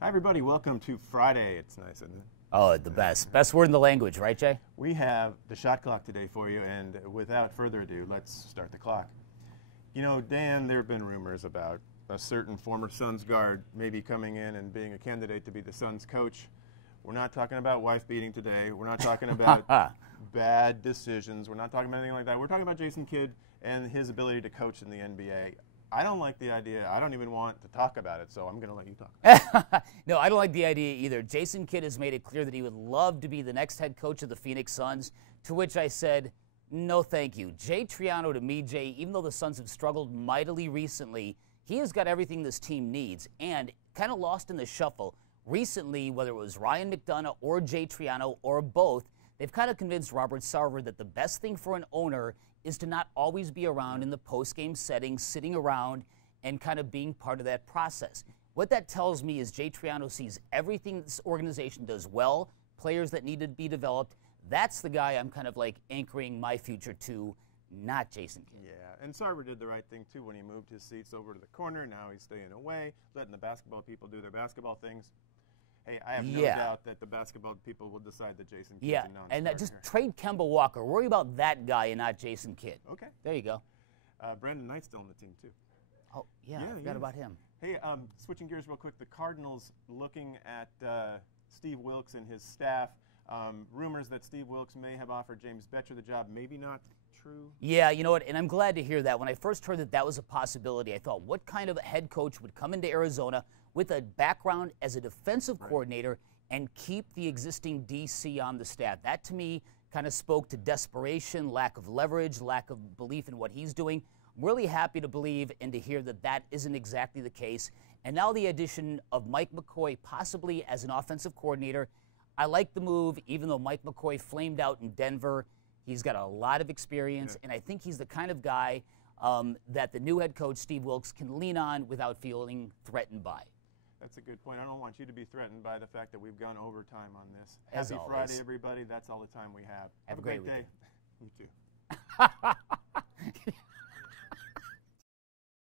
Hi, everybody. Welcome to Friday. It's nice, isn't it? Oh, the best. Best word in the language, right, Jay? We have the shot clock today for you, and without further ado, let's start the clock. You know, Dan, there have been rumors about a certain former Suns guard maybe coming in and being a candidate to be the Suns coach. We're not talking about wife beating today. We're not talking about bad decisions. We're not talking about anything like that. We're talking about Jason Kidd and his ability to coach in the NBA. I don't like the idea. I don't even want to talk about it, so I'm going to let you talk. No, I don't like the idea either. Jason Kidd has made it clear that he would love to be the next head coach of the Phoenix Suns, to which I said, no thank you. Jay Triano, to me, Jay, even though the Suns have struggled mightily recently, he has got everything this team needs, and kind of lost in the shuffle. Recently, whether it was Ryan McDonough or Jay Triano or both, they've kind of convinced Robert Sarver that the best thing for an owner is to not always be around in the post-game setting, sitting around and kind of being part of that process. What that tells me is Jay Triano sees everything this organization does well, players that need to be developed. That's the guy I'm kind of like anchoring my future to, not Jason Kidd. Yeah, and Sarver did the right thing, too, when he moved his seats over to the corner. Now he's staying away, letting the basketball people do their basketball things. Hey, I have no doubt that the basketball people will decide that Jason Kidd's a non-starter. And just trade Kemba Walker. Worry about that guy and not Jason Kidd. Okay. There you go. Brandon Knight's still on the team, too. Oh, yeah, I forgot about him. Hey, switching gears real quick, the Cardinals looking at Steve Wilks and his staff. Rumors that Steve Wilks may have offered James Betcher the job, maybe not true. Yeah, you know what, and I'm glad to hear that. When I first heard that that was a possibility, I thought, what kind of a head coach would come into Arizona with a background as a defensive coordinator and keep the existing DC on the staff? That, to me, kind of spoke to desperation, lack of leverage, lack of belief in what he's doing. I'm really happy to believe and to hear that that isn't exactly the case. And now the addition of Mike McCoy possibly as an offensive coordinator. I like the move, even though Mike McCoy flamed out in Denver. He's got a lot of experience, and I think he's the kind of guy that the new head coach, Steve Wilks, can lean on without feeling threatened by. That's a good point. I don't want you to be threatened by the fact that we've gone overtime on this. As Happy always. Friday, everybody. That's all the time we have. Have a great great day. weekend. You too.